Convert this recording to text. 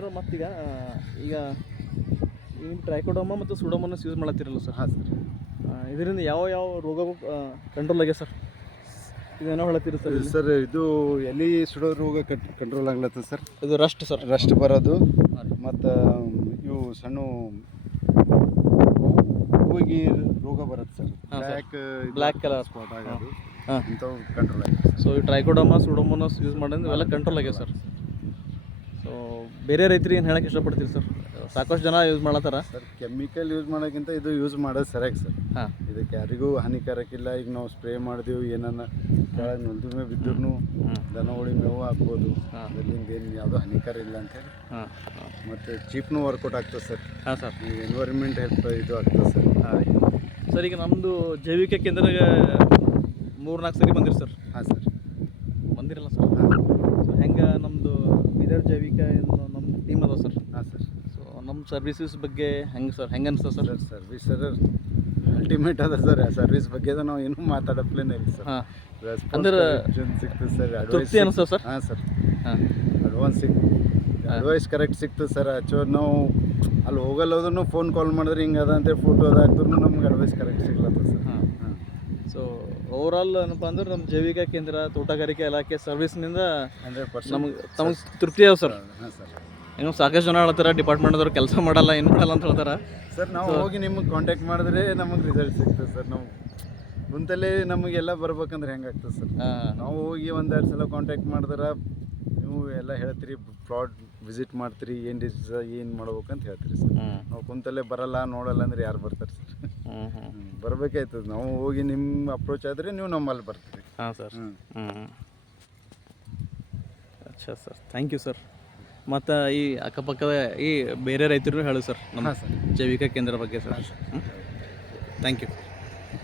Sir ಮತ್ತೀಗ ಈಗ ನೀವು ಟ್ರೈಕೋಡರ್ಮಾ ಮತ್ತು ಸೂಡೋಮೋನಾಸ್ ಯೂಸ್ ಮಾಡತ್ತೀರಲ್ಲ ಸರ್? ಹಾಂ ಸರ್. ಇದರಿಂದ ಯಾವ ಯಾವ ರೋಗಗಳು ಕಂಟ್ರೋಲ್ ಆಗ್ಯಾವ ಸರ್? ಇದೇನೋ ಹೇಳ್ತೀರಿ ಸರ್? ಸರ್ ಇದು ಎಲೆ ಸುಡೋ ರೋಗ ಕಂಟ್ರೋಲ್ ಆಗ್ಲತ್ತ ಸರ್. ಇದು ರಸ್ಟ್ ಸರ್, ರಸ್ಟ್ ಬರೋದು ಮತ್ತು ಇವು ಸಣ್ಣ ಹೂವಿಗೆ ರೋಗ ಬರುತ್ತೆ ಸರ್. ಬ್ಲ್ಯಾಕ್ ಕಲರ್ ಸ್ಪಾಟ್ ಆಗೋದು ಹಾಂ, ಇಂಥವು ಕಂಟ್ರೋಲ್ ಆಗಿದೆ. ಸೊ ಈ ಟ್ರೈಕೋಡರ್ಮಾ ಸೂಡೋಮೋನಾಸ್ ಯೂಸ್ ಮಾಡೋದು ಇವೆಲ್ಲ ಕಂಟ್ರೋಲ್ ಆಗ್ಯಾವ ಸರ್. ಸೊ ಬೇರೆ ರೈತರಿಗೆ ಏನು ಹೇಳಕ್ಕೆ ಇಷ್ಟಪಡ್ತೀರಿ ಸರ್? ಸಾಕಷ್ಟು ಜನ ಯೂಸ್ ಮಾಡತ್ತಾರ ಸರ್. ಕೆಮಿಕಲ್ ಯೂಸ್ ಮಾಡೋಕ್ಕಿಂತ ಇದು ಯೂಸ್ ಮಾಡೋದು ಸರಿಯಾಗಿ ಸರ್. ಹಾಂ, ಇದಕ್ಕೆ ಯಾರಿಗೂ ಹಾನಿಕಾರಕ ಇಲ್ಲ. ಈಗ ನಾವು ಸ್ಪ್ರೇ ಮಾಡಿದೆವು, ಏನನ್ನ ಕೆಳಗೆ ನೊಂದು ಮೇವು ಬಿದ್ದರೂ ದನಗಳಿಗೆ ಮೇವು ಹಾಕ್ಬೋದು, ಅದರಿಂದ ಏನು ಯಾವುದೋ ಹಾನಿಕಾರ ಇಲ್ಲ ಅಂತೇಳಿ. ಹಾಂ, ಮತ್ತು ಚೀಪ್ನೂ ವರ್ಕೌಟ್ ಆಗ್ತದೆ ಸರ್. ಹಾಂ ಸರ್. ಈ ಎನ್ವೈರ್ಮೆಂಟ್ ಹೆಲ್ಪ್ ಇದು ಆಗ್ತದೆ ಸರ್. ಸರ್ ಈಗ ನಮ್ಮದು ಜೈವಿಕ ಕೇಂದ್ರಗೆ 3-4 ಸರಿ ಬಂದಿರಿ ಸರ್? ಹಾಂ ಸರ್. ಬಂದಿರಲ್ಲ ಸರ್? ಸೊ ಹೆಂಗೆ ನಮ್ಮದು ಬೀದರ್ ಜೈವಿಕ ನಮ್ಮ ಟೀಮ್ ಅದ ಸರ್? ಹಾಂ ಸರ್. ಸೊ ನಮ್ಮ ಸರ್ವಿಸಸ್ ಬಗ್ಗೆ ಹೆಂಗೆ ಸರ್, ಹೆಂಗೆ ಅನಿಸ್ತದೆ ಸರ್? ಸರ್ವಿಸ್ ಸರ್ ಅಲ್ಟಿಮೇಟ್ ಅದ ಸರ್. ಸರ್ವಿಸ್ ಬಗ್ಗೆ ನಾವು ಏನೂ ಮಾತಾಡಪ್ಲೇನೇ ಇಲ್ಲ ಸರ್. ಹಾಂ, ಅಂದ್ರೆ ಸಿಗ್ತದೆ ಸರ್. ತೃಪ್ತಿ ಅನಿಸ್ತದೆ ಸರ್? ಹಾಂ ಸರ್. ಹಾಂ, ಅಡ್ವೈಸ್ ಕರೆಕ್ಟ್ ಸಿಗ್ತದೆ ಸರ್. ಆ್ಯಕ್ಚುಲಿ ನಾವು ಅಲ್ಲಿ ಹೋಗಲ್ಲೋದ್ರೂ ಫೋನ್ ಕಾಲ್ ಮಾಡಿದ್ರೆ ಹಿಂಗೆ ಅದ ಅಂತೇಳಿ ಫೋಟೋ ಅದಾಕಿದ್ರು ನಮ್ಗೆ ಅಡ್ವೈಸ್ ಕರೆಕ್ಟ್ ಸಿಗ್ಲತ್ತ ಸರ್. ಹಾಂ. ಸೊ ಓವರಾಲ್ ಏನಪ್ಪ ಅಂದ್ರೆ ನಮ್ಮ ಜೈವಿಕ ಕೇಂದ್ರ ತೋಟಗಾರಿಕೆ ಇಲಾಖೆ ಸರ್ವಿಸ್ನಿಂದ 100% ತಮಗೆ ತೃಪ್ತಿ ಅವ ಸರ್? ಹಾಂ ಸರ್. ಏನೋ ಸಾಕಷ್ಟು ಜನ ಹೇಳ್ತಾರೆ ಡಿಪಾರ್ಟ್ಮೆಂಟ್ದವ್ರು ಕೆಲಸ ಮಾಡಲ್ಲ, ಏನು ಮಾಡಲ್ಲ ಅಂತ ಹೇಳ್ತಾರೆ ಸರ್. ನಾವು ಹೋಗಿ ನಿಮಗೆ ಕಾಂಟ್ಯಾಕ್ಟ್ ಮಾಡಿದ್ರೆ ನಮಗೆ ರಿಸಲ್ಟ್ ಸಿಗ್ತದೆ ಸರ್. ನಾವು ಮುಂತಲೇ ನಮಗೆಲ್ಲ ಬರ್ಬೇಕಂದ್ರೆ ಹೆಂಗಾಗ್ತದೆ ಸರ್? ನಾವು ಹೋಗಿ 1-2 ಸಲ ಕಾಂಟ್ಯಾಕ್ಟ್ ಮಾಡಿದ್ರೆ ನೀವು ಎಲ್ಲ ಹೇಳ್ತೀರಿ, ಪ್ಲಾಟ್ ವಿಸಿಟ್ ಮಾಡ್ತೀರಿ, ಏನು ಮಾಡ್ಬೇಕಂತ ಹೇಳ್ತೀರಿ ಸರ್. ನಾವು ಕುಂತಲ್ಲೇ ಬರಲ್ಲ, ನೋಡಲ್ಲ ಅಂದ್ರೆ ಯಾರು ಬರ್ತಾರೆ ಸರ್? ಬರಬೇಕಾಯ್ತದೆ. ನಾವು ಹೋಗಿ ನಿಮ್ಮ ಅಪ್ರೋಚ್ ಆದರೆ ನೀವು ನಮ್ಮಲ್ಲಿ ಬರ್ತೀರಿ. ಹಾಂ ಸರ್. ಅಚ್ಚಾ ಸರ್, ಥ್ಯಾಂಕ್ ಯು ಸರ್. ಮತ್ತು ಈ ಅಕ್ಕಪಕ್ಕದ ಈ ಬೇರೆ ರೈತರು ಹೇಳಿ ಸರ್ ನಮ್ಮ ಜೈವಿಕ ಕೇಂದ್ರ ಬಗ್ಗೆ ಸರ್. Thank you.